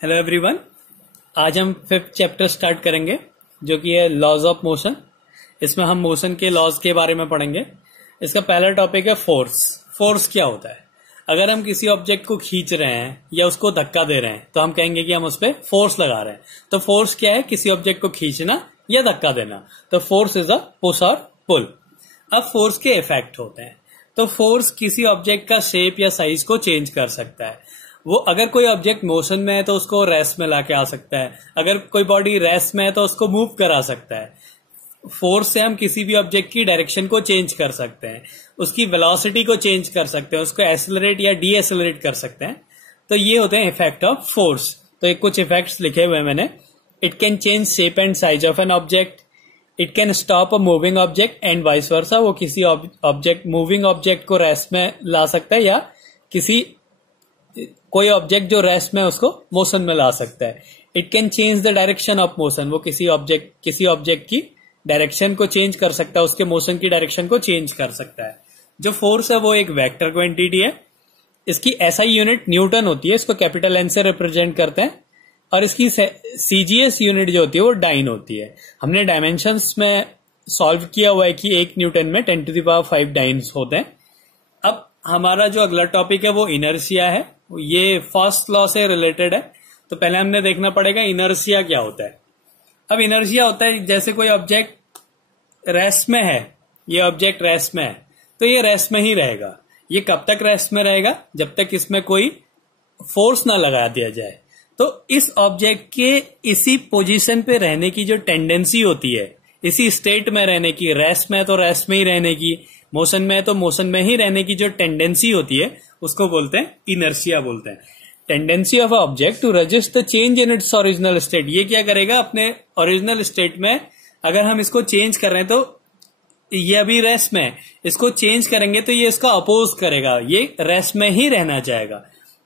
Hello everyone. आज हम 5th chapter start करेंगे जो कि है लॉज ऑफ मोशन। इसमें हम मोशन के लॉज के बारे में पढ़ेंगे। इसका पहला टॉपिक है फोर्स। फोर्स क्या होता है? अगर हम किसी ऑब्जेक्ट को खींच रहे हैं या उसको धक्का दे रहे हैं तो हम कहेंगे कि हम उस पर फोर्स लगा रहे हैं। तो फोर्स क्या है? किसी ऑब्जेक्ट को खींचना या धक्का देना। तो फोर्स इज अ पुश और पुल। अब फोर्स के इफेक्ट होते हैं। तो फोर्स किसी ऑब्जेक्ट का शेप या साइज को चेंज कर सकता है। वो अगर कोई ऑब्जेक्ट मोशन में है तो उसको रेस्ट में लाके आ सकता है। अगर कोई बॉडी रेस्ट में है तो उसको मूव करा सकता है। फोर्स से हम किसी भी ऑब्जेक्ट की डायरेक्शन को चेंज कर सकते हैं, उसकी वेलोसिटी को चेंज कर सकते हैं, उसको एसिलरेट या डी एसिलरेट कर सकते हैं। तो ये होते हैं इफेक्ट ऑफ फोर्स। तो एक कुछ इफेक्ट्स लिखे हुए हैं मैंने। It can change shape and size of an object. It can stop a moving object and vice versa. वो किसी ऑब्जेक्ट मूविंग ऑब्जेक्ट को रेस्ट में ला सकता है या कोई ऑब्जेक्ट जो रेस्ट में उसको मोशन में ला सकता है। It can change the direction of motion. वो किसी ऑब्जेक्ट की डायरेक्शन को चेंज कर सकता है, उसके मोशन की डायरेक्शन को चेंज कर सकता है। जो फोर्स है वो एक वेक्टर क्वांटिटी है। इसकी एसआई यूनिट न्यूटन होती है, इसको कैपिटल एन से रिप्रेजेंट करते हैं। और इसकी सीजीएस यूनिट जो होती है वो डाइन होती है। हमने डायमेंशंस में सॉल्व किया हुआ है कि 1 न्यूटन में 10⁵ डाइन्स होते हैं। अब हमारा जो अगला टॉपिक है वो इनर्शिया है। ये फर्स्ट लॉ से रिलेटेड है। तो पहले हमने देखना पड़ेगा इनर्शिया क्या होता है। अब इनर्शिया होता है जैसे कोई ऑब्जेक्ट रेस्ट में है, ये ऑब्जेक्ट रेस्ट में है तो ये रेस्ट में ही रहेगा। ये कब तक रेस्ट में रहेगा? जब तक इसमें कोई फोर्स ना लगा दिया जाए। तो इस ऑब्जेक्ट के इसी पोजीशन पे रहने की जो टेंडेंसी होती है, इसी स्टेट में रहने की, रेस्ट में है तो रेस्ट में ही रहने की, मोशन में है तो मोशन में ही रहने की जो टेंडेंसी होती है उसको बोलते हैं इनर्शिया बोलते हैं। Tendency of object to resist the change in its original state. ये क्या करेगा? अपने ओरिजिनल स्टेट में अगर हम इसको चेंज कर रहे हैं तो ये अभी रेस्ट में है, इसको चेंज करेंगे तो ये इसका अपोज करेगा, ये रेस्ट में ही रहना चाहेगा।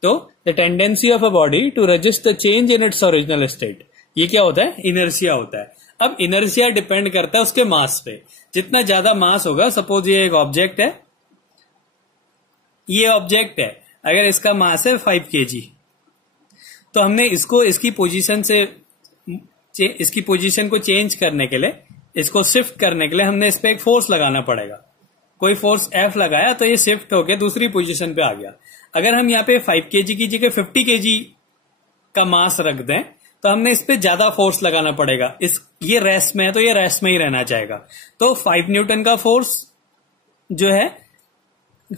तो the tendency of a body to resist the change in its original state, ये क्या होता है? इनर्शिया होता है। अब इनर्शिया डिपेंड करता है उसके मास पे। जितना ज्यादा मास होगा, सपोज ये एक ऑब्जेक्ट है, ये ऑब्जेक्ट है, अगर इसका मास है 5 kg तो हमने इसको इसकी पोजीशन को चेंज करने के लिए, इसको शिफ्ट करने के लिए हमने इस पे एक फोर्स लगाना पड़ेगा। कोई फोर्स F लगाया तो ये शिफ्ट होके दूसरी पोजीशन पे आ गया। अगर हम यहाँ पे 5 kg की जगह 50 kg का मास रख दें तो हमने इस पे ज्यादा फोर्स लगाना पड़ेगा। ये रेस्ट में है तो ये रेस्ट में ही रहना चाहेगा। तो 5 न्यूटन का फोर्स जो है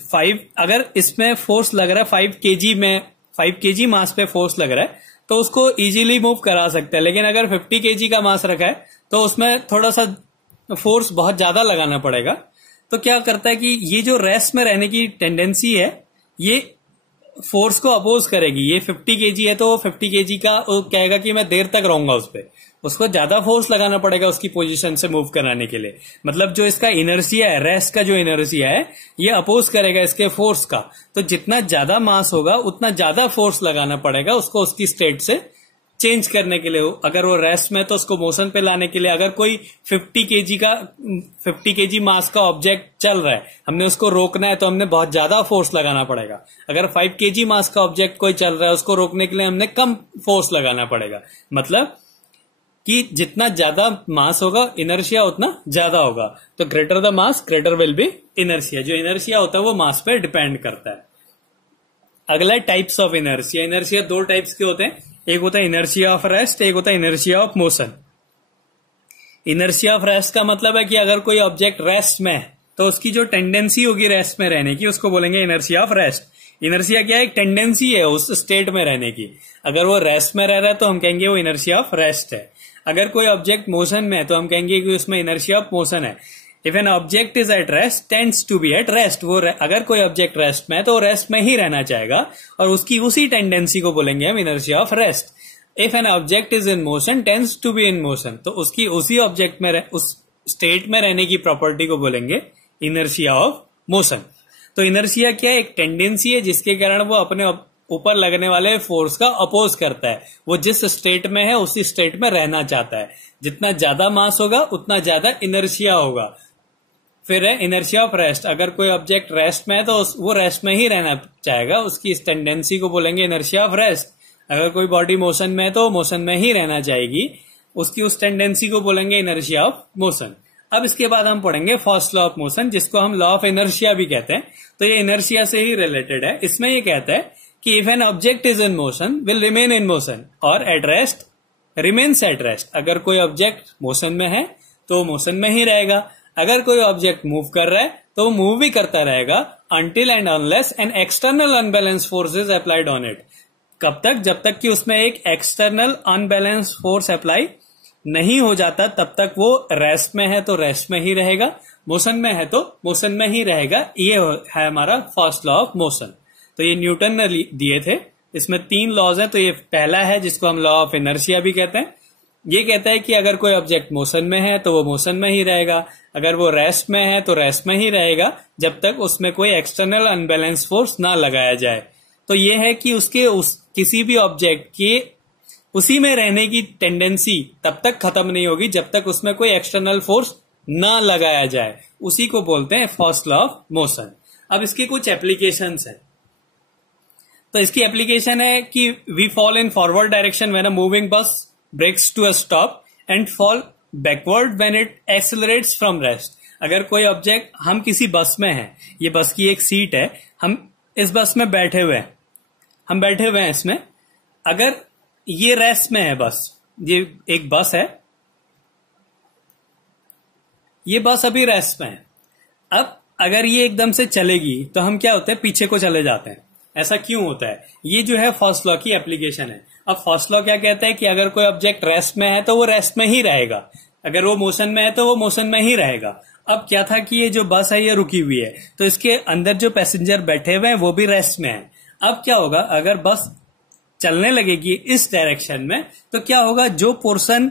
5, अगर इसमें फोर्स लग रहा है 5 kg मास पे फोर्स लग रहा है तो उसको इजीली मूव करा सकते हैं। लेकिन अगर 50 kg का मास रखा है तो उसमें थोड़ा सा फोर्स बहुत ज्यादा लगाना पड़ेगा। तो क्या करता है कि ये जो रेस्ट में रहने की टेंडेंसी है ये फोर्स को अपोज करेगी। ये 50 kg है तो 50 kg का वो कहेगा कि मैं देर तक रहूंगा उस पर, उसको ज्यादा फोर्स लगाना पड़ेगा उसकी पोजीशन से मूव कराने के लिए। मतलब जो इसका इनर्शिया है, रेस्ट का जो इनर्शिया है, ये अपोज करेगा इसके फोर्स का। तो जितना ज्यादा मास होगा उतना ज्यादा फोर्स लगाना पड़ेगा उसको उसकी स्टेट से चेंज करने के लिए। अगर वो रेस्ट में तो उसको मोशन पे लाने के लिए। अगर कोई 50 kg मास का ऑब्जेक्ट चल रहा है, हमने उसको रोकना है तो हमने बहुत ज्यादा फोर्स लगाना पड़ेगा। अगर 5 kg मास का ऑब्जेक्ट कोई चल रहा है उसको रोकने के लिए हमने कम फोर्स लगाना पड़ेगा। मतलब कि जितना ज्यादा मास होगा इनर्शिया उतना ज्यादा होगा। तो greater the mass greater will be inertia. जो इनर्शिया होता है वो मास पे डिपेंड करता है। अगला types of inertia. Inertia 2 types के होते हैं। एक होता है इनर्शिया ऑफ रेस्ट, एक होता है inertia of motion. Inertia of rest का मतलब है कि अगर कोई ऑब्जेक्ट रेस्ट में है तो उसकी जो टेंडेंसी होगी रेस्ट में रहने की उसको बोलेंगे इनर्शिया ऑफ रेस्ट। इनर्शिया क्या है? एक टेंडेंसी है उस स्टेट में रहने की। अगर वो रेस्ट में रह रहा है तो हम कहेंगे वो इनर्शिया ऑफ रेस्ट है। अगर कोई ऑब्जेक्ट मोशन में है तो हम कहेंगे कि उसमें इनर्शिया ऑफ मोशन है। If an object is at rest tends to be at rest. अगर कोई ऑब्जेक्ट रेस्ट में है तो वो रेस्ट में ही रहना चाहेगा और उसकी उसी टेंडेंसी को बोलेंगे हम inertia of rest. If an object is in motion tends to be in motion, तो उसकी उसी ऑब्जेक्ट में उस स्टेट में रहने की प्रॉपर्टी को बोलेंगे इनर्शिया ऑफ मोशन। तो इनर्शिया क्या है? एक टेंडेंसी है जिसके कारण वो अपने ऊपर लगने वाले फोर्स का अपोज करता है। वो जिस स्टेट में है उसी स्टेट में रहना चाहता है। जितना ज्यादा मास होगा उतना ज्यादा इनर्शिया होगा। फिर है इनर्शिया ऑफ रेस्ट। अगर कोई ऑब्जेक्ट रेस्ट में है तो वो रेस्ट में ही रहना चाहेगा, उसकी इस टेंडेंसी को बोलेंगे इनर्शिया ऑफ रेस्ट। अगर कोई बॉडी मोशन में है तो मोशन में ही रहना चाहेगी, उसकी उस टेंडेंसी को बोलेंगे इनर्शिया ऑफ मोशन। अब इसके बाद हम पढ़ेंगे फर्स्ट लॉ ऑफ मोशन, जिसको हम लॉ ऑफ इनर्शिया भी कहते हैं। तो ये इनर्शिया से ही रिलेटेड है। इसमें ये कहता है कि if an object is in motion will remain in motion और at rest remains at rest. अगर कोई ऑब्जेक्ट मोशन में है तो मोशन में ही रहेगा, अगर कोई ऑब्जेक्ट मूव कर रहा है तो वो मूव भी करता रहेगा until and unless an external unbalanced force is applied on it। कब तक? जब तक कि उसमें एक एक्सटर्नल अनबैलेंस फोर्स अप्लाई नहीं हो जाता, तब तक वो रेस्ट में है तो रेस्ट में ही रहेगा, मोशन में है तो मोशन में ही रहेगा। ये है हमारा फर्स्ट लॉ ऑफ मोशन। तो ये न्यूटन ने दिए थे। इसमें 3 लॉज हैं। तो ये पहला है जिसको हम लॉ ऑफ इनर्शिया भी कहते हैं। ये कहता है कि अगर कोई ऑब्जेक्ट मोशन में है तो वो मोशन में ही रहेगा, अगर वो रेस्ट में है तो रेस्ट में ही रहेगा, जब तक उसमें कोई एक्सटर्नल अनबैलेंस फोर्स ना लगाया जाए। तो ये है कि किसी भी ऑब्जेक्ट के उसी में रहने की टेंडेंसी तब तक खत्म नहीं होगी जब तक उसमें कोई एक्सटर्नल फोर्स ना लगाया जाए। उसी को बोलते हैं फर्स्ट लॉ ऑफ मोशन। अब इसकी कुछ एप्लीकेशंस है। तो इसकी एप्लीकेशन है कि we fall in forward direction when a moving bus brakes to a stop and fall backward when it accelerates from rest. अगर कोई ऑब्जेक्ट, हम किसी बस में हैं, ये बस की एक सीट है, हम इस बस में बैठे हुए हैं, इसमें अगर ये रेस्ट में है, बस ये एक बस है, ये बस अभी रेस्ट में है। अब अगर ये एकदम से चलेगी तो हम क्या होते हैं, पीछे को चले जाते हैं। ऐसा क्यों होता है? ये जो है फर्स्ट लॉ की एप्लीकेशन है। अब फर्स्ट लॉ क्या कहता है कि अगर कोई ऑब्जेक्ट रेस्ट में है तो वो रेस्ट में ही रहेगा, अगर वो मोशन में है तो वो मोशन में ही रहेगा। अब क्या था कि ये जो बस है ये रुकी हुई है, तो इसके अंदर जो पैसेंजर बैठे हुए हैं वो भी रेस्ट में है। अब क्या होगा, अगर बस चलने लगेगी इस डायरेक्शन में तो क्या होगा, जो पोर्शन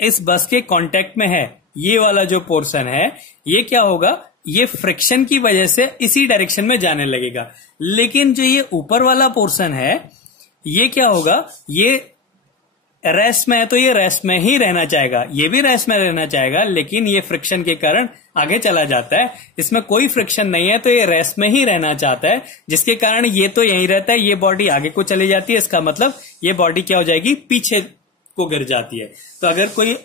इस बस के कांटेक्ट में है, ये वाला जो पोर्शन है, ये क्या होगा, ये फ्रिक्शन की वजह से इसी डायरेक्शन में जाने लगेगा। लेकिन जो ये ऊपर वाला पोर्शन है, ये क्या होगा, ये रेस्ट में है तो ये रेस्ट में ही रहना चाहेगा, ये भी रेस्ट में रहना चाहेगा, लेकिन ये फ्रिक्शन के कारण आगे चला जाता है। इसमें कोई फ्रिक्शन नहीं है तो ये रेस्ट में ही रहना चाहता है, जिसके कारण ये तो यहीं रहता है, ये बॉडी आगे को चली जाती है। इसका मतलब ये बॉडी क्या हो जाएगी, पीछे को गिर जाती है। तो अगर कोई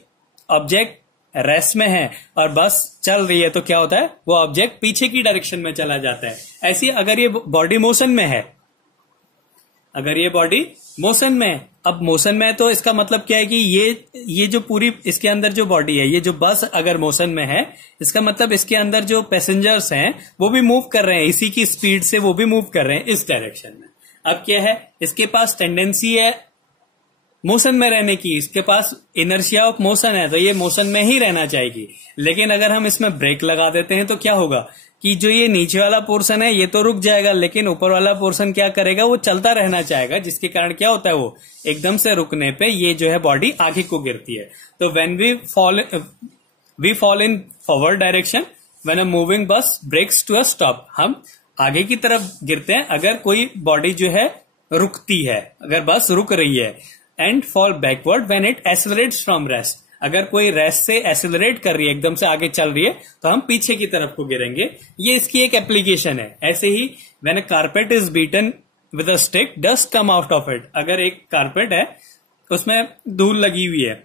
ऑब्जेक्ट रेस्ट में है और बस चल रही है तो क्या होता है, वो ऑब्जेक्ट पीछे की डायरेक्शन में चला जाता है। ऐसी अगर ये बॉडी मोशन में है, अगर ये बॉडी मोशन में, अब मोशन में है तो इसका मतलब क्या है कि ये जो पूरी इसके अंदर जो बॉडी है, ये जो बस अगर मोशन में है, इसका मतलब इसके अंदर जो पैसेंजर्स हैं वो भी मूव कर रहे हैं, इसी की स्पीड से वो भी मूव कर रहे हैं इस डायरेक्शन में। अब क्या है, इसके पास टेंडेंसी है मोशन में रहने की, इसके पास इनर्शिया ऑफ मोशन है, तो ये मोशन में ही रहना चाहेगी। लेकिन अगर हम इसमें ब्रेक लगा देते हैं तो क्या होगा कि जो ये नीचे वाला पोर्शन है ये तो रुक जाएगा, लेकिन ऊपर वाला पोर्शन क्या करेगा, वो चलता रहना चाहेगा, जिसके कारण क्या होता है, वो एकदम से रुकने पे ये जो है बॉडी आगे को गिरती है। तो when we fall in forward direction when a moving bus brakes to a stop, हम आगे की तरफ गिरते हैं अगर कोई बॉडी जो है रुकती है, अगर बस रुक रही है। And fall backward when it accelerates from rest, अगर कोई रेस्ट से एक्सेलरेट कर रही है, एकदम से आगे चल रही है, तो हम पीछे की तरफ को गिरेंगे। ये इसकी एक एप्लीकेशन है। ऐसे ही when a carpet is beaten with a stick dust come out of it, अगर एक कारपेट है उसमें धूल लगी हुई है,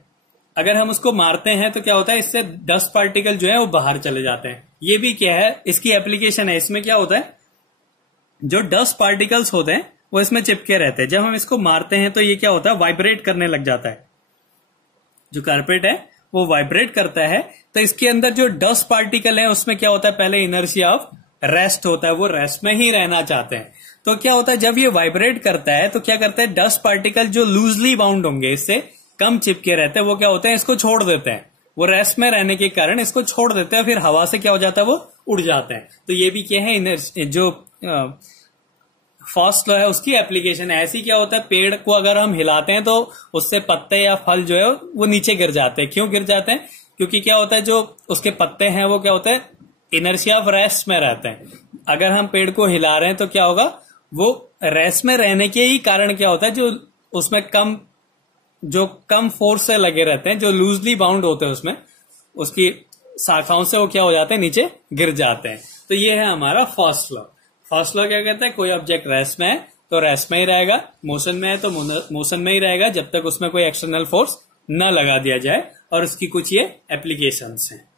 अगर हम उसको मारते हैं तो क्या होता है, इससे डस्ट पार्टिकल जो है वो बाहर चले जाते हैं। ये भी क्या है, इसकी एप्लीकेशन है। इसमें क्या होता है, जो डस्ट पार्टिकल्स होते हैं वो इसमें चिपके रहते हैं। जब हम इसको मारते हैं तो ये क्या होता है, वाइब्रेट करने लग जाता है। जो कारपेट है वो वाइब्रेट करता है, तो इसके अंदर जो डस्ट पार्टिकल है उसमें क्या होता है, पहले इनर्शिया ऑफ रेस्ट होता है, वो रेस्ट में ही रहना चाहते हैं। तो क्या होता है, जब ये वाइब्रेट करता है तो क्या करता है, डस्ट पार्टिकल जो लूजली बाउंड होंगे, इससे कम चिपके रहते हैं, वो क्या होते हैं, इसको छोड़ देते हैं। वो रेस्ट में रहने के कारण इसको छोड़ देते हैं, फिर हवा से क्या हो जाता है, वो उड़ जाते हैं। तो ये भी क्या है, जो फर्स्ट लॉ है उसकी एप्लीकेशन है। ऐसी क्या होता है, पेड़ को अगर हम हिलाते हैं तो उससे पत्ते या फल जो है वो नीचे गिर जाते हैं। क्यों गिर जाते हैं, क्योंकि क्या होता है, जो उसके पत्ते हैं वो क्या होता है, इनर्शिया ऑफ रेस्ट में रहते हैं। अगर हम पेड़ को हिला रहे हैं तो क्या होगा, वो रेस्ट में रहने के ही कारण क्या होता है, जो उसमें कम फोर्स से लगे रहते हैं, जो लूजली बाउंड होते हैं उसमें, उसकी शाखाओं से वो क्या हो जाते हैं, नीचे गिर जाते हैं। तो ये है हमारा फर्स्ट लॉ। फर्स्ट लॉ क्या कहता है, कोई ऑब्जेक्ट रेस्ट में है तो रेस्ट में ही रहेगा, मोशन में है तो मोशन में ही रहेगा जब तक उसमें कोई एक्सटर्नल फोर्स न लगा दिया जाए, और उसकी कुछ ये एप्लीकेशंस हैं।